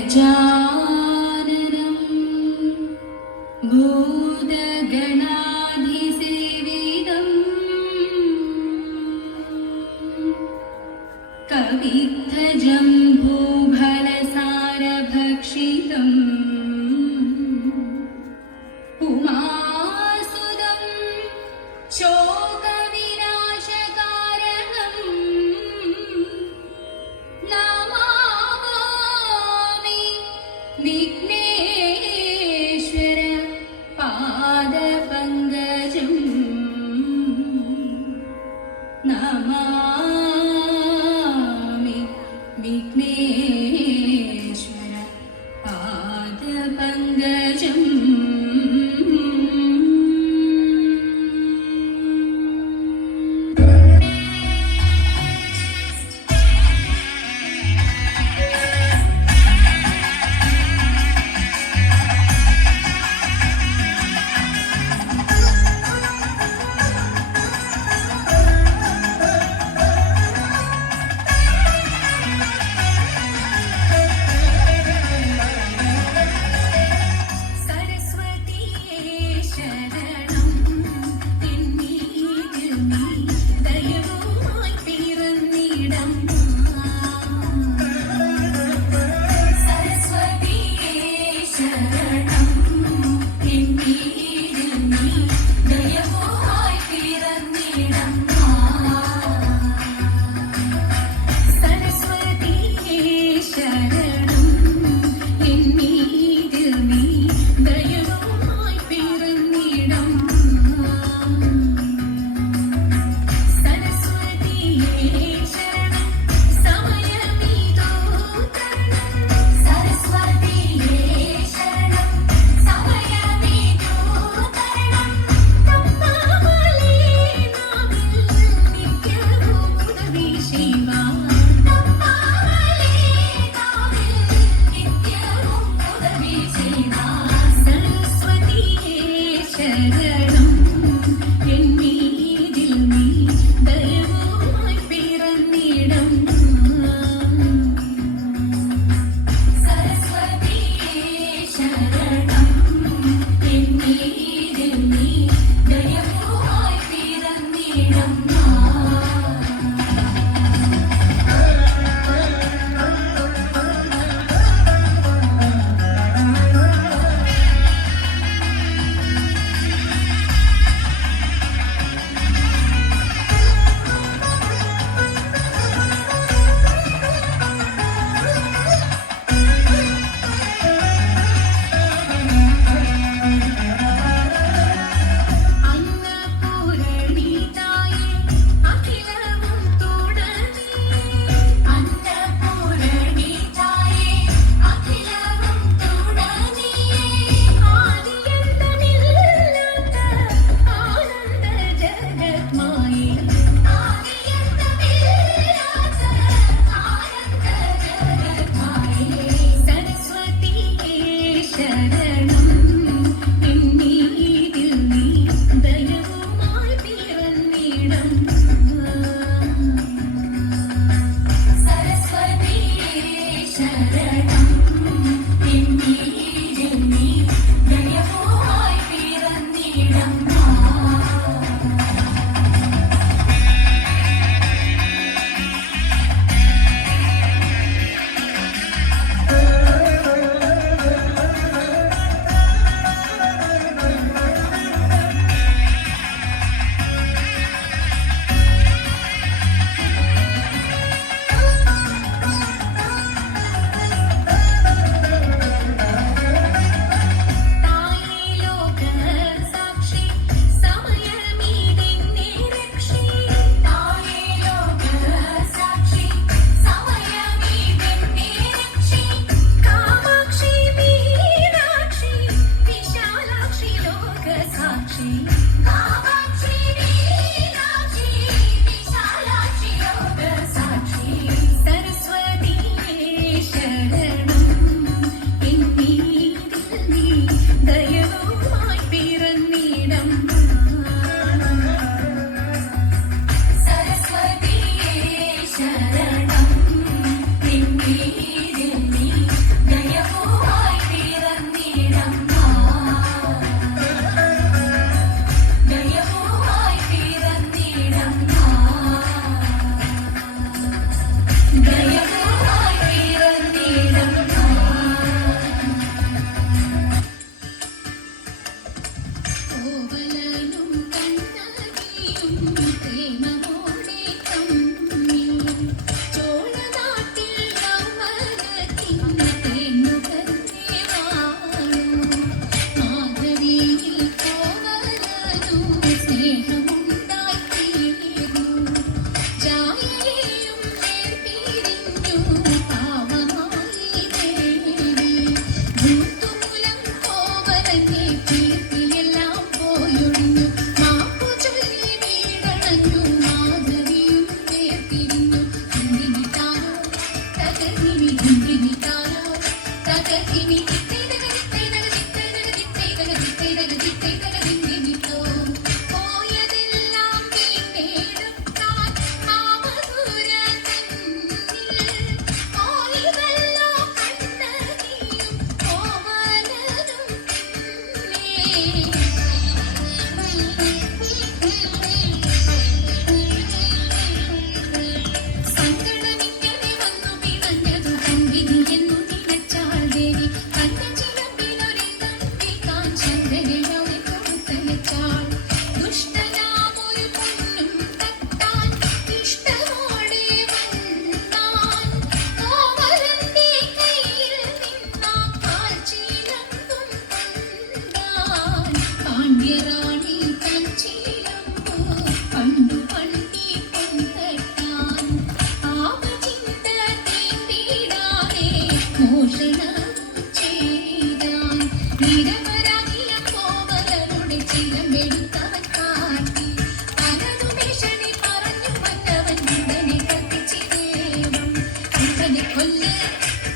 家。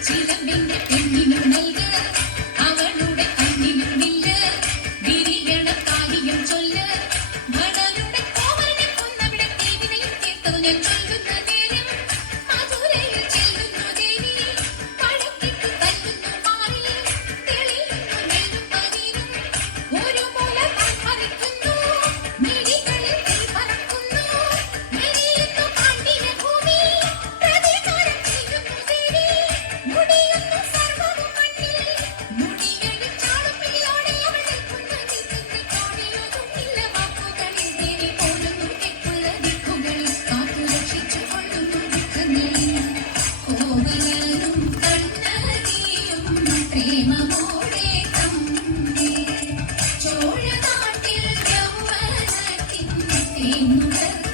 ചിലമ്പിന്റെ പെണ്ണിനു Thank you.